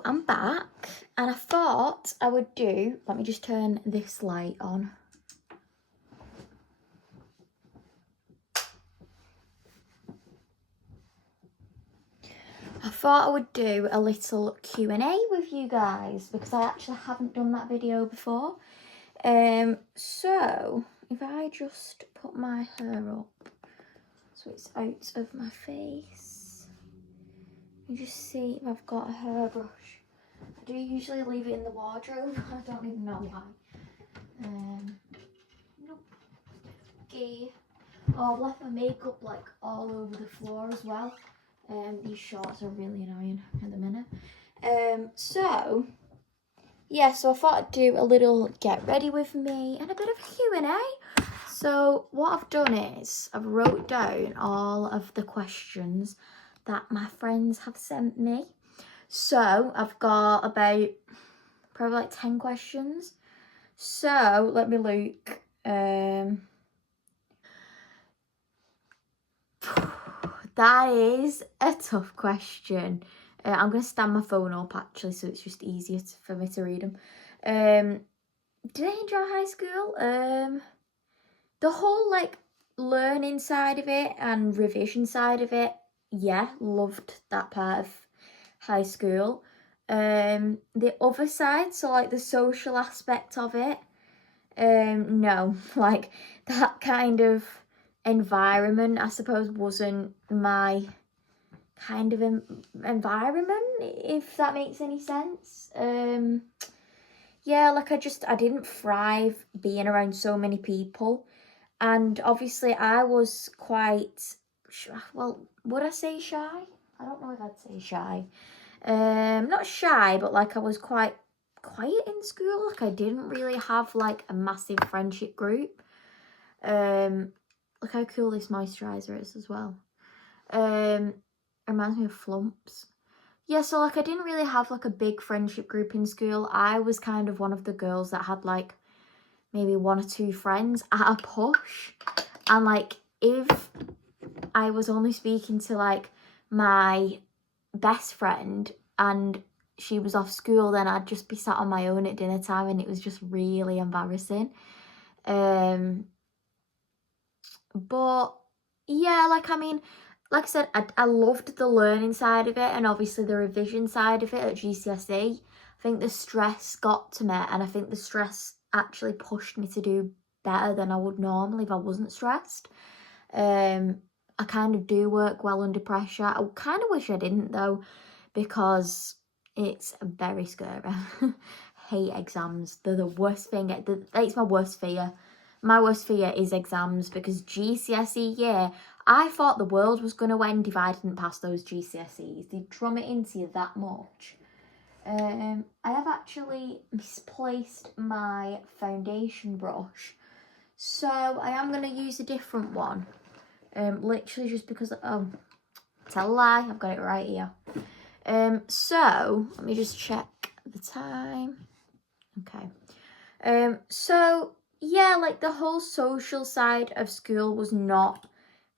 So I'm back and I thought I would do, let me just turn this light on. I thought I would do a little Q&A with you guys because I actually haven't done that video before. So if I just put my hair up so it's out of my face, you just see if I've got a hairbrush. I do usually leave it in the wardrobe. I don't even know why. Nope. Okay. Oh, I've left my makeup like all over the floor as well. These shorts are really annoying at the minute. So I thought I'd do a little get ready with me and a bit of a Q&A. So what I've done is I've wrote down all of the questions that my friends have sent me. So I've got about probably like 10 questions. So let me look. That is a tough question. I'm going to stand my phone up actually so it's just easier for me to read them. Did I enjoy high school? The whole like learning side of it and revision side of it, yeah, loved that part of high school. The other side, so like the social aspect of it, no, like that kind of environment I suppose wasn't my kind of environment, if that makes any sense. Like I didn't thrive being around so many people, and obviously I was quite well, would I say shy? I don't know if I'd say shy. Not shy, but like I was quite quiet in school. Like I didn't really have like a massive friendship group. Look how cool this moisturiser is as well. Reminds me of Flumps. Yeah, so like I didn't really have like a big friendship group in school. I was kind of one of the girls that had like maybe 1 or 2 friends at a push. And like if I was only speaking to like my best friend and she was off school, then I'd just be sat on my own at dinner time and it was just really embarrassing. But yeah, like I mean, like I said, I loved the learning side of it and obviously the revision side of it at GCSE. I think the stress got to me and I think the stress actually pushed me to do better than I would normally if I wasn't stressed. I kind of do work well under pressure. I kind of wish I didn't though, because it's very scary. Hate exams. They're the worst thing. It's my worst fear. My worst fear is exams because GCSE year, I thought the world was going to end if I didn't pass those GCSEs. They drum it into you that much. I have actually misplaced my foundation brush, so I am going to use a different one. Literally just because, tell a lie, I've got it right here. So let me just check the time. Okay. So yeah, like the whole social side of school was not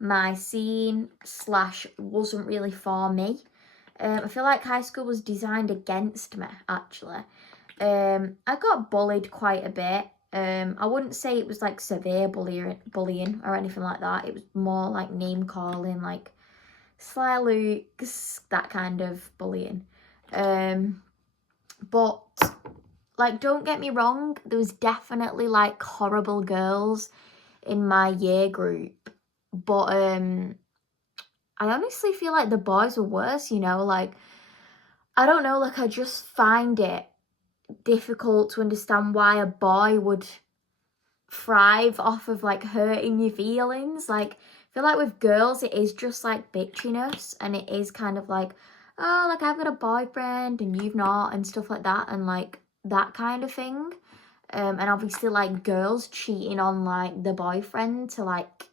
my scene / wasn't really for me. I feel like high school was designed against me actually. I got bullied quite a bit. I wouldn't say it was like severe bullying or anything like that. It was more like name calling, like sly looks, that kind of bullying. But like, don't get me wrong, there was definitely like horrible girls in my year group, but I honestly feel like the boys were worse, you know, like I don't know, like I just find it difficult to understand why a boy would thrive off of like hurting your feelings. Like I feel like with girls it is just like bitchiness, and it is kind of like, oh, like I've got a boyfriend and you've not, and stuff like that, and like that kind of thing. And obviously like girls cheating on like the boyfriend to like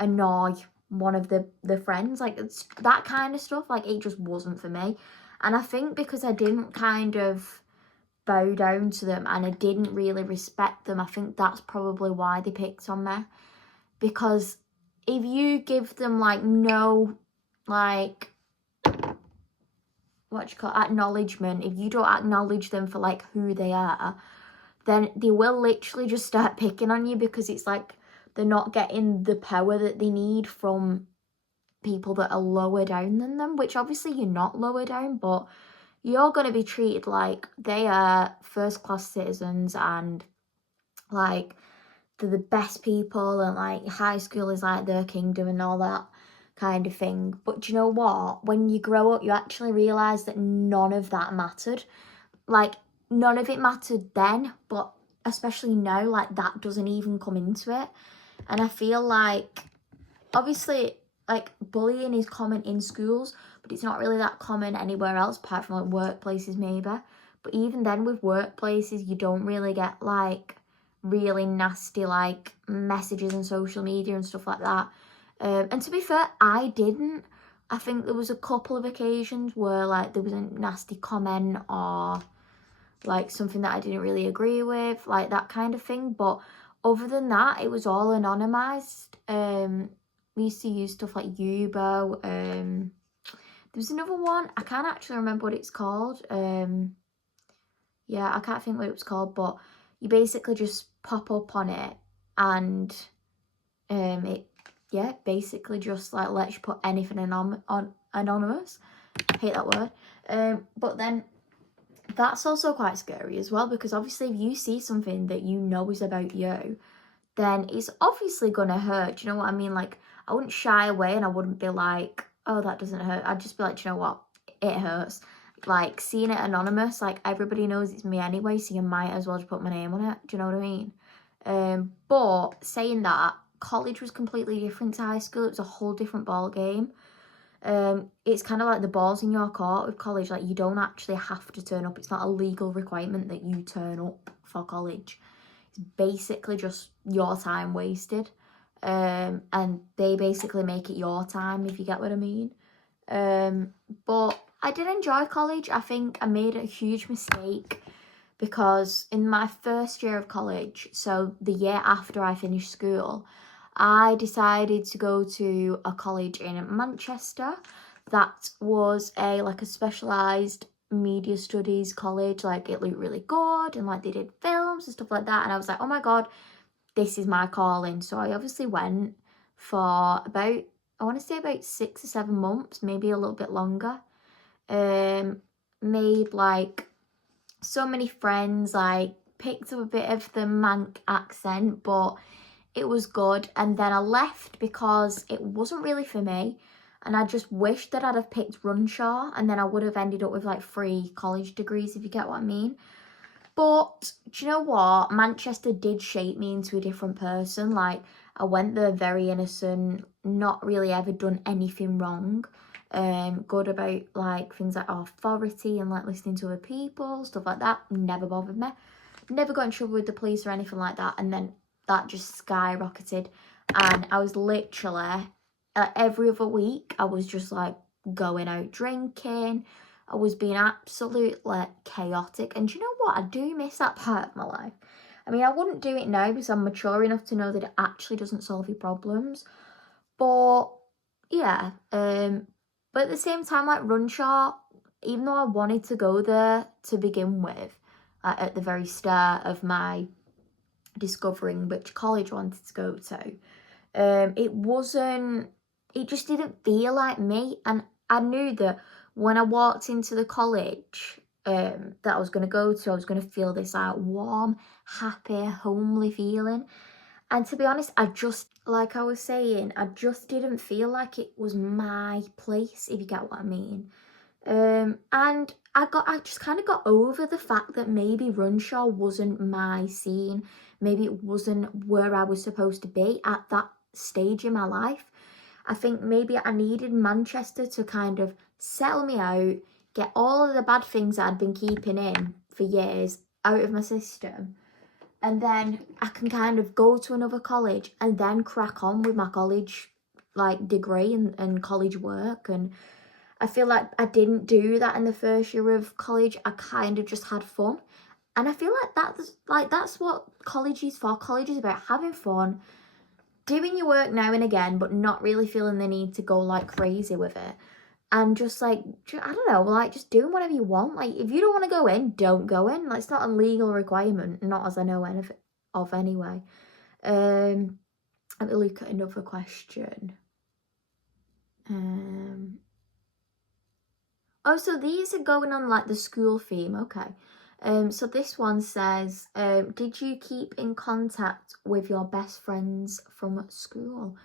annoy one of the friends, like it's that kind of stuff. Like it just wasn't for me, and I think because I didn't kind of bow down to them and I didn't really respect them, I think that's probably why they picked on me. Because if you give them like no like acknowledgement, if you don't acknowledge them for like who they are, then they will literally just start picking on you, because it's like they're not getting the power that they need from people that are lower down than them, which obviously you're not lower down, but you're going to be treated like they are first class citizens, and like they're the best people, and like high school is like their kingdom and all that kind of thing. But do you know what? When you grow up, you actually realise that none of that mattered. Like, none of it mattered then, but especially now, like, that doesn't even come into it. And I feel like, obviously, like, bullying is common in schools, but it's not really that common anywhere else, apart from, like, workplaces maybe. But even then, with workplaces, you don't really get, like, really nasty, like, messages on social media and stuff like that. And to be fair, I didn't. I think there was a couple of occasions where, like, there was a nasty comment or, like, something that I didn't really agree with, like, that kind of thing. But other than that, it was all anonymised. We used to use stuff like Yubo. There was another one. I can't actually remember what it's called. Yeah, I can't think what it was called, but you basically just pop up on it, and it, yeah, basically just like lets you put anything on anonymous. I hate that word. But then that's also quite scary as well, because obviously if you see something that you know is about you, then it's obviously gonna hurt. Do you know what I mean? Like, I wouldn't shy away, and I wouldn't be like, oh, that doesn't hurt. I'd just be like, do you know what? It hurts. Like, seeing it anonymous, like, everybody knows it's me anyway, so you might as well just put my name on it. Do you know what I mean? But saying that, college was completely different to high school. It was a whole different ball game. It's kind of like the ball's in your court with college. Like, you don't actually have to turn up. It's not a legal requirement that you turn up for college. It's basically just your time wasted. And they basically make it your time, if you get what I mean. But I did enjoy college. I think I made a huge mistake, because in my first year of college, so the year after I finished school, I decided to go to a college in Manchester that was a specialised media studies college. Like, it looked really good, and like they did films and stuff like that, and I was like, oh my god, this is my calling. So I obviously went for about, I want to say about 6 or 7 months, maybe a little bit longer. Made like so many friends, like picked up a bit of the Manc accent, but it was good. And then I left because it wasn't really for me, and I just wished that I'd have picked Runshaw, and then I would have ended up with like 3 college degrees, if you get what I mean. But do you know what? Manchester did shape me into a different person. Like, I went there very innocent, not really ever done anything wrong. Good about like things like authority and like listening to other people, stuff like that. Never bothered me. Never got in trouble with the police or anything like that. And then that just skyrocketed, and I was literally every other week I was just like going out drinking. I was being absolutely chaotic, and do you know what? I do miss that part of my life. I mean, I wouldn't do it now because I'm mature enough to know that it actually doesn't solve your problems, but yeah. But at the same time, like Runshaw, even though I wanted to go there to begin with, at the very start of my discovering which college I wanted to go to, it just didn't feel like me. And I knew that when I walked into the college that I was going to go to, I was going to feel this like warm, happy, homely feeling. And to be honest, I just, like I was saying, I just didn't feel like it was my place, if you get what I mean. And I just kind of got over the fact that maybe Runshaw wasn't my scene. Maybe it wasn't where I was supposed to be at that stage in my life. I think maybe I needed Manchester to kind of settle me out, get all of the bad things that I'd been keeping in for years out of my system. And then I can kind of go to another college and then crack on with my college like degree and college work. And I feel like I didn't do that in the first year of college. I kind of just had fun. And I feel like that's what college is for. College is about having fun, doing your work now and again, but not really feeling the need to go like crazy with it. and just like, I don't know, like just doing whatever you want. Like if you don't want to go in, don't go in. Like it's not a legal requirement, not as I know of anyway. Let me look at another question. Oh, so these are going on like the school theme, okay. So this one says, did you keep in contact with your best friends from school?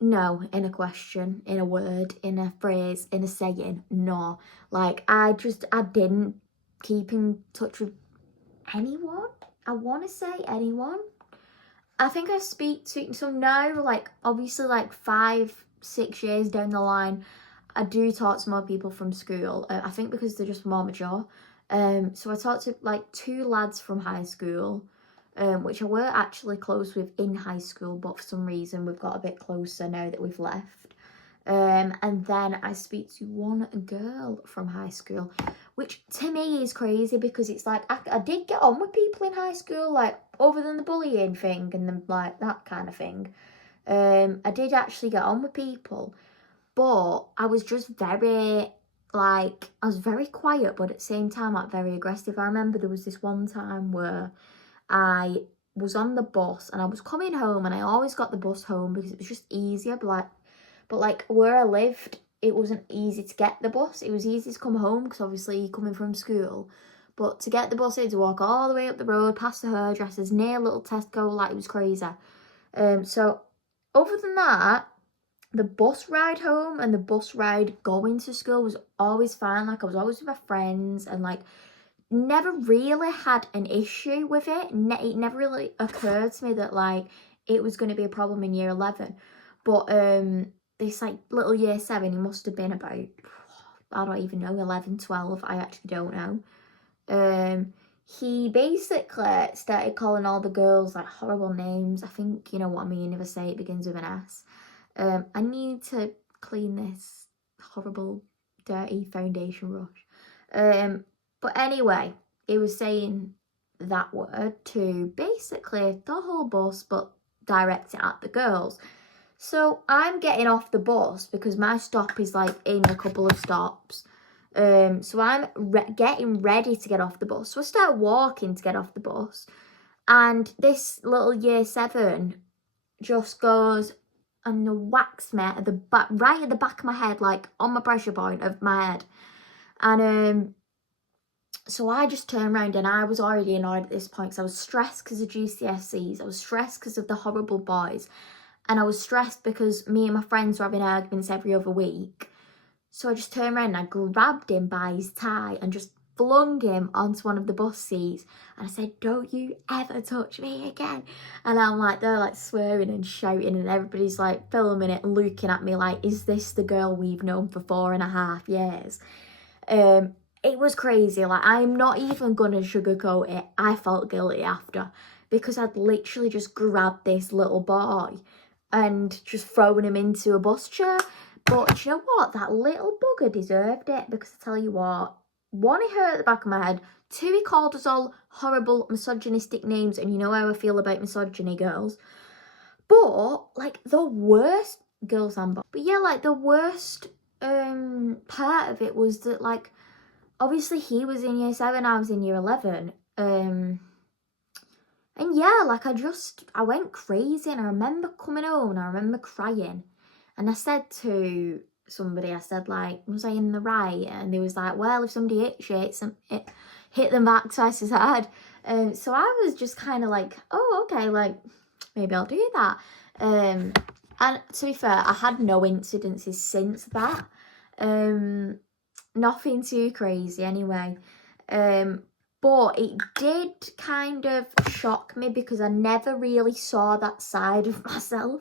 No, in a question, in a word, in a phrase, in a saying, no. Like, I didn't keep in touch with anyone. I want to say anyone. I think I speak to, so now, like, obviously, like 5-6 years down the line, I do talk to more people from school. I think because they're just more mature. So I talked to like 2 lads from high school, which I were actually close with in high school, but for some reason we've got a bit closer now that we've left. And then I speak to 1 girl from high school, which to me is crazy because it's like I did get on with people in high school, like other than the bullying thing and the, like that kind of thing. I did actually get on with people, but I was just very, like, I was very quiet, but at the same time, like, very aggressive. I remember there was this one time where I was on the bus and I was coming home, and I always got the bus home because it was just easier, but like where I lived, it wasn't easy to get the bus. It was easy to come home because obviously you're coming from school, but to get the bus I had to walk all the way up the road past the hairdressers near little Tesco. Like, it was crazy. So other than that, the bus ride home and the bus ride going to school was always fine. Like, I was always with my friends and like never really had an issue with it. It never really occurred to me that like it was going to be a problem in year 11. But this like little year 7, he must have been about, I don't even know, 11, 12. I actually don't know. He basically started calling all the girls like horrible names. I think you know what I mean if I say it begins with an S. I need to clean this horrible, dirty foundation brush. But anyway, he was saying that word to basically the whole bus, but direct it at the girls. So I'm getting off the bus because my stop is like in a couple of stops. So I'm getting ready to get off the bus. So I start walking to get off the bus, and this little year 7 just goes and whacks me at the back, right at the back of my head, like on my pressure point of my head. And so I just turned around, and I was already annoyed at this point because I was stressed because of GCSEs. I was stressed because of the horrible boys, and I was stressed because me and my friends were having arguments every other week. So I just turned around and I grabbed him by his tie and just flung him onto one of the bus seats, and I said, "Don't you ever touch me again." And I'm like, they're like swearing and shouting, and everybody's like filming it and looking at me like, is this the girl we've known for 4.5 years? It was crazy. Like, I'm not even gonna sugarcoat it. I felt guilty after because I'd literally just grabbed this little boy and just thrown him into a bus chair. But you know what? That little bugger deserved it, because I tell you what, 1, he hurt the back of my head. 2, he called us all horrible misogynistic names, and you know how I feel about misogyny, girls. But like the worst, girls and boys. But yeah, like the worst part of it was that like obviously he was in year 7, I was in year 11. And yeah, like I went crazy, and I remember coming home and I remember crying. And I said to somebody, I said, like, was I in the right? And they was like, well, if somebody hits you, hit them back twice as hard. So I was just kind of like, oh, okay, like, maybe I'll do that. And to be fair, I had no incidences since that. Nothing too crazy anyway. But it did kind of shock me because I never really saw that side of myself.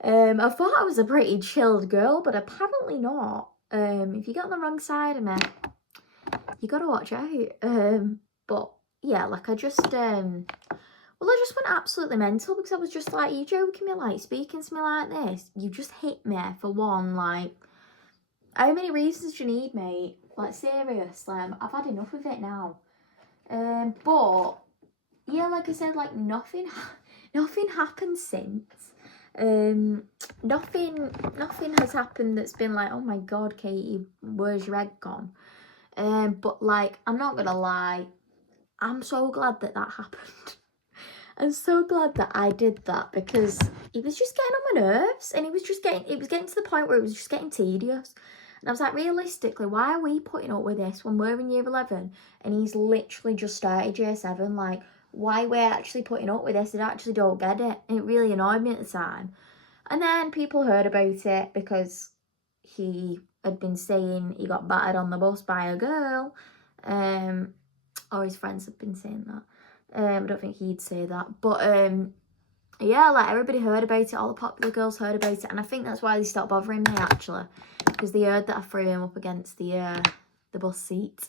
I thought I was a pretty chilled girl, but apparently not. If you get on the wrong side of me, you gotta watch out. But yeah, like I just went absolutely mental because I was just like, are you joking me? Like, speaking to me like this? You just hit me for one. Like, how many reasons do you need, mate? Like, seriously, I've had enough of it now. But yeah, like I said, like nothing happened since. Nothing has happened that's been like, oh my god, Katie, where's your egg gone? But like, I'm not gonna lie, I'm so glad that happened. I'm so glad that I did that, because it was just getting on my nerves, and it was getting to the point where it was just getting tedious. And I was like, realistically, why are we putting up with this when we're in year 11 and he's literally just started year 7? Like, why we're actually putting up with this? I actually don't get it. And it really annoyed me at the time. And then people heard about it because he had been saying he got battered on the bus by a girl. Or his friends had been saying that. I don't think he'd say that. But yeah, like, everybody heard about it. All the popular girls heard about it. And I think that's why they stopped bothering me, actually. Because they heard that I threw him up against the bus seat.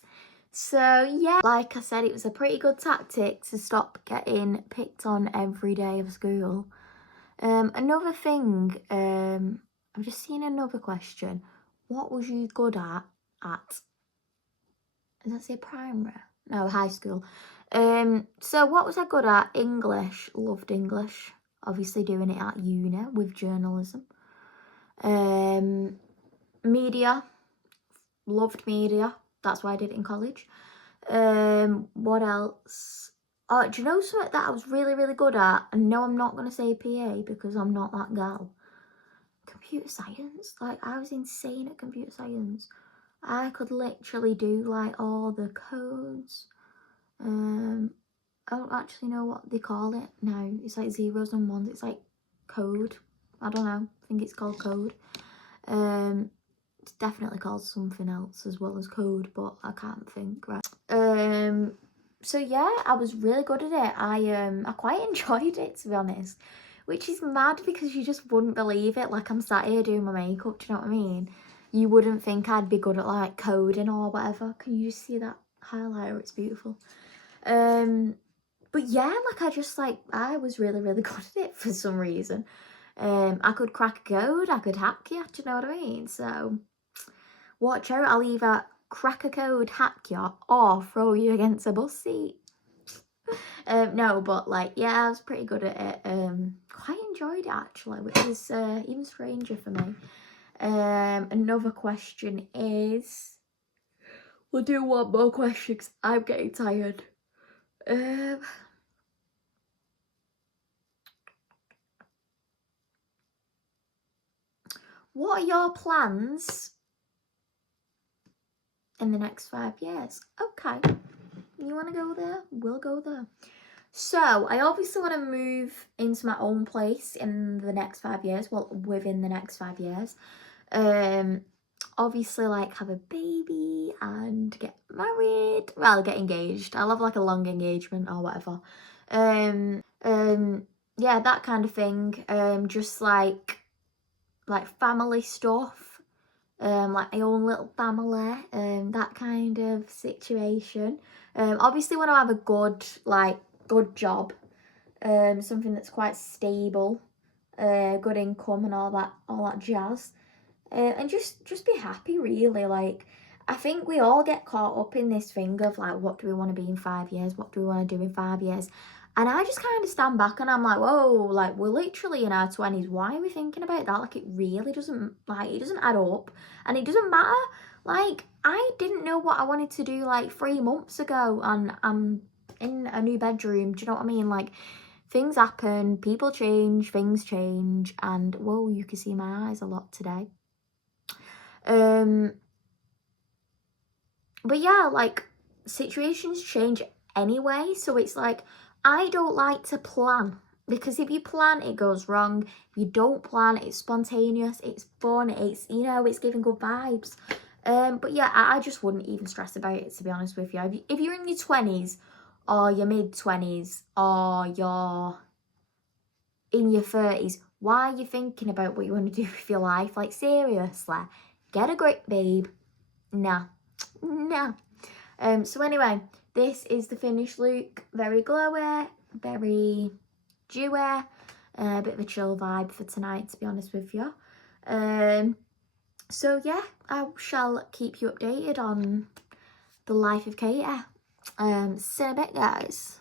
So yeah, like I said, it was a pretty good tactic to stop getting picked on every day of school. Another thing, I've just seen another question. What was you good at, does that say primary? No, high school. So what was I good at? English. Loved English. Obviously doing it at uni with journalism. Media. Loved media. That's why I did it in college. What else? Oh, do you know something that I was really, really good at? And no, I'm not going to say PA because I'm not that gal. Computer science. Like, I was insane at computer science. I could literally do, like, all the codes. I don't actually know what they call it now. It's like zeros and ones. It's like code. I don't know. I think it's called code. It's definitely called something else as well as code, but I can't think, right? So yeah, I was really good at it. I quite enjoyed it, to be honest, which is mad because you just wouldn't believe it. Like, I'm sat here doing my makeup, do you know what I mean? You wouldn't think I'd be good at, like, coding or whatever. Can you just see that highlighter? It's beautiful. But yeah, like, I was really, really good at it for some reason. I could crack a code, I could hack you, do you know what I mean? So watch out, I'll either crack a code, hack you, or throw you against a bus seat. No, but like, yeah, I was pretty good at it. Quite enjoyed it, actually, which is even stranger for me. Another question is, we'll do one more question because I'm getting tired. What are your plans in the next 5 years? Okay, you want to go there? We'll go there. So I obviously want to move into my own place in the next 5 years. Well, within the next 5 years. Obviously, like, have a baby and get married. Well, get engaged. I'll have like a long engagement or whatever. Yeah, that kind of thing. Just like family stuff. Like my own little family. That kind of situation. Obviously want to have a good job. Something that's quite stable. Good income and all that jazz. And just be happy, really. Like, I think we all get caught up in this thing of like, what do we want to be in 5 years? What do we want to do in 5 years? And I just kind of stand back and I'm like, whoa, like, we're literally in our 20s. Why are we thinking about that? Like, it really doesn't, like, it doesn't add up. And it doesn't matter. Like, I didn't know what I wanted to do like 3 months ago, and I'm in a new bedroom. Do you know what I mean? Like, things happen, people change, things change. And whoa, you can see my eyes a lot today. But yeah, like, situations change anyway, so it's like, I don't like to plan, because if you plan, it goes wrong. If you don't plan, it's spontaneous, it's fun, it's, you know, it's giving good vibes. But yeah, I just wouldn't even stress about it, to be honest with you. If you're in your 20s or your mid-20s or you're in your 30s, why are you thinking about what you want to do with your life? Like, seriously, get a grip, babe. Nah. So anyway, this is the finished look. Very glowy, very dewy, a bit of a chill vibe for tonight, to be honest with you. So yeah, I shall keep you updated on the life of Katie. See you in a bit, guys.